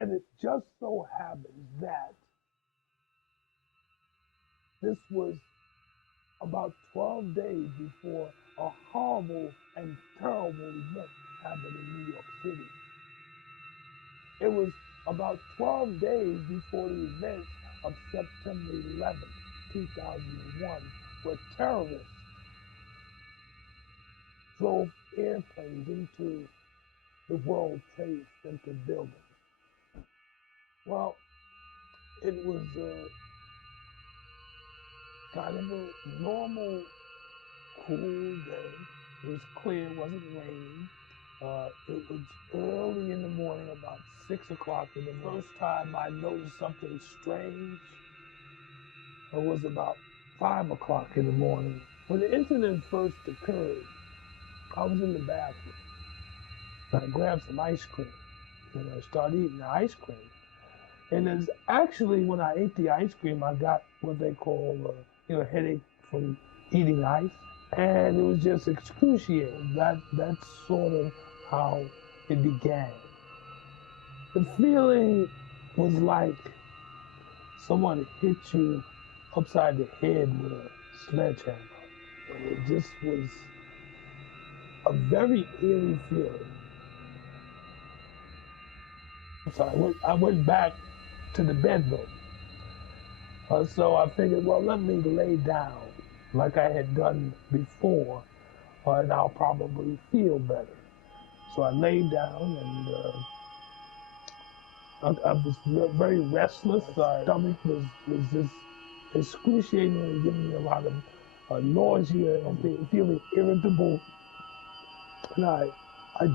And it just so happens that this was about 12 days before a horrible and terrible event happened in New York City. It was about 12 days before the events of September 11th, 2001, where terrorists drove airplanes into the World Trade Center building. Well, it was kind of a normal, cool day. It was clear, it wasn't raining. It was early in the morning, about 6 o'clock in the morning. First time I noticed something strange, it was about 5 o'clock in the morning. When the incident first occurred, I was in the bathroom. I grabbed some ice cream and I started eating the ice cream. And it's actually when I ate the ice cream, I got what they call, headache from eating ice, and it was just excruciating. That's sort of how it began. The feeling was like someone hit you upside the head with a sledgehammer. And it just was a very eerie feeling. So I went back to the bedroom. So I figured, well, let me lay down like I had done before, and I'll probably feel better. So I lay down, and I was very restless. My stomach was just excruciatingly giving me a lot of nausea and feeling irritable. And I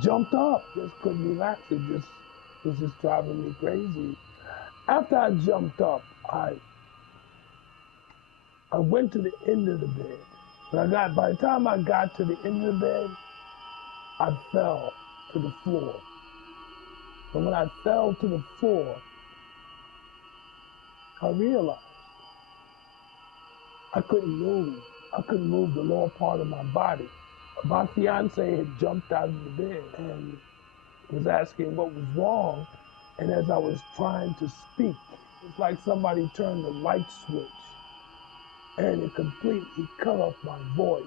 jumped up, just couldn't relax. It just was just driving me crazy. After I jumped up, I went to the end of the bed. By the time I got to the end of the bed, I fell to the floor. And when I fell to the floor, I realized I couldn't move. I couldn't move the lower part of my body. My fiance had jumped out of the bed and was asking what was wrong. And as I was trying to speak, it's like somebody turned the light switch and it completely cut off my voice.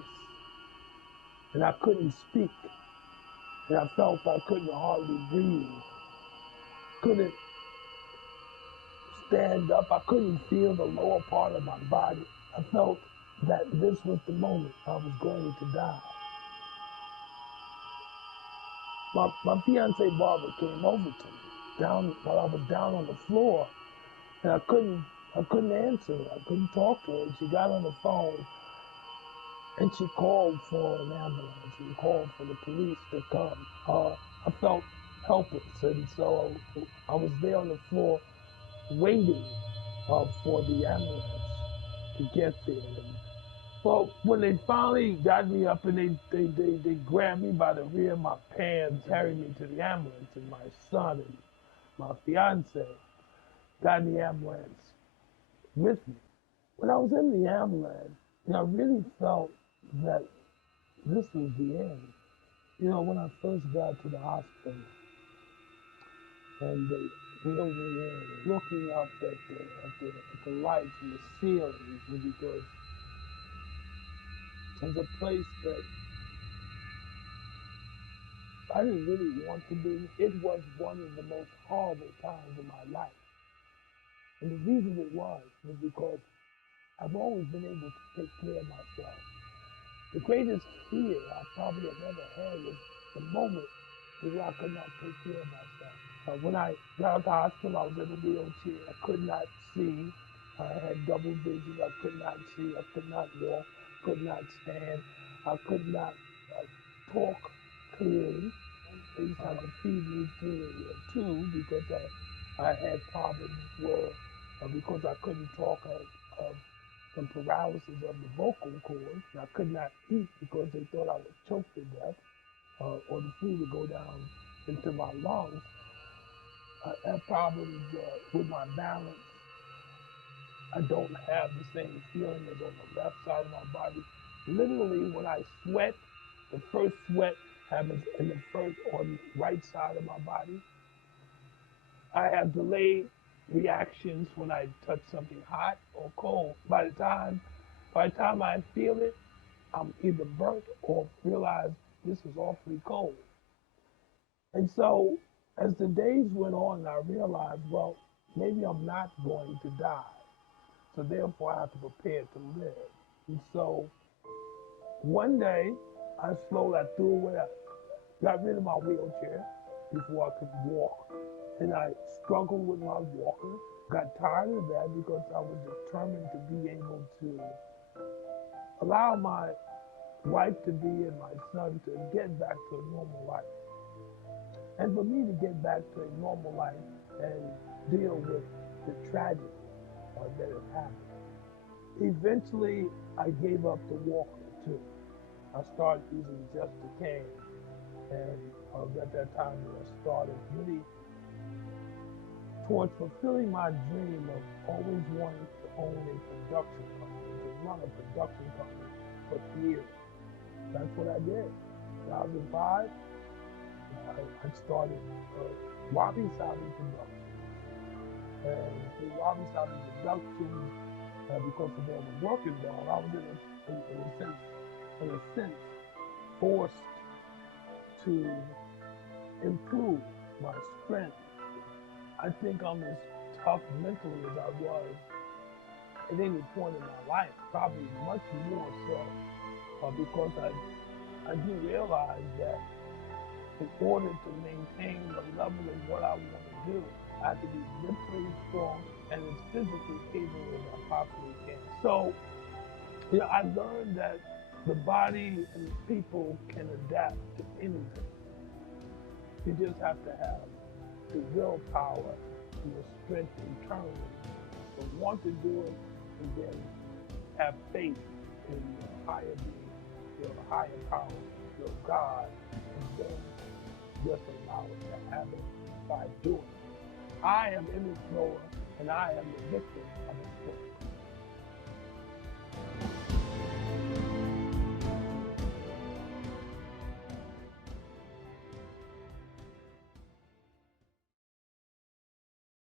And I couldn't speak. And I felt I couldn't hardly breathe. Couldn't stand up. I couldn't feel the lower part of my body. I felt that this was the moment I was going to die. My fiance Barbara came over to me while I was down on the floor, and I couldn't answer her. I couldn't talk to her. And she got on the phone and she called for an ambulance and called for the police to come. I felt helpless, and so I was there on the floor waiting for the ambulance to get there. And, well, when they finally got me up and they grabbed me by the rear of my pants, carried me to the ambulance, and my son and my fiance got in the ambulance with me. When I was in the ambulance, I really felt that this was the end. When I first got to the hospital and they wheeled me in, looking up at the lights and the ceilings, because it was a place that I didn't really want to be. It was one of the most horrible times of my life. And the reason it was because I've always been able to take care of myself. The greatest fear I probably have ever had was the moment where I could not take care of myself. When I got out of the hospital, I was in a wheelchair. I could not see. I had double vision. I could not see. I could not walk. Could not stand. I could not talk clearly. They used to have to feed me through a tube because I had problems where, because I couldn't talk, I had some paralysis of the vocal cords. I could not eat because they thought I would choke to death, or the food would go down into my lungs. I have problems with my balance. I don't have the same feeling as on the left side of my body. Literally, when I sweat, the first sweat happens on the right side of my body. I have delayed reactions when I touch something hot or cold. By the time I feel it, I'm either burnt or realize this is awfully cold. And so as the days went on, I realized, well, maybe I'm not going to die. So therefore, I have to prepare to live. And so one day, I threw away, I got rid of my wheelchair before I could walk. And I struggled with my walker. Got tired of that because I was determined to be able to allow my wife to be and my son to get back to a normal life. And for me to get back to a normal life and deal with the tragedy that had happened. Eventually, I gave up the walker too. I started using just a cane. And at that time, I started really towards fulfilling my dream of always wanting to own a production company, to run a production company for theater. That's what I did. 2005, I started Wabi Sabi Productions. And through Wabi Sabi Productions, because of all the work involved, I was in a sense, forced to improve my strength. I think I'm as tough mentally as I was at any point in my life, probably much more so, because I do realize that in order to maintain the level of what I want to do, I have to be mentally strong and as physically able as I possibly can. So, I learned that the body and the people can adapt to anything. You just have to have the willpower and the strength internally to want to do it and then have faith in your higher being, your higher power, your God, and then just allow it to happen by doing it. I am Emmitt, and I am the victim of a book.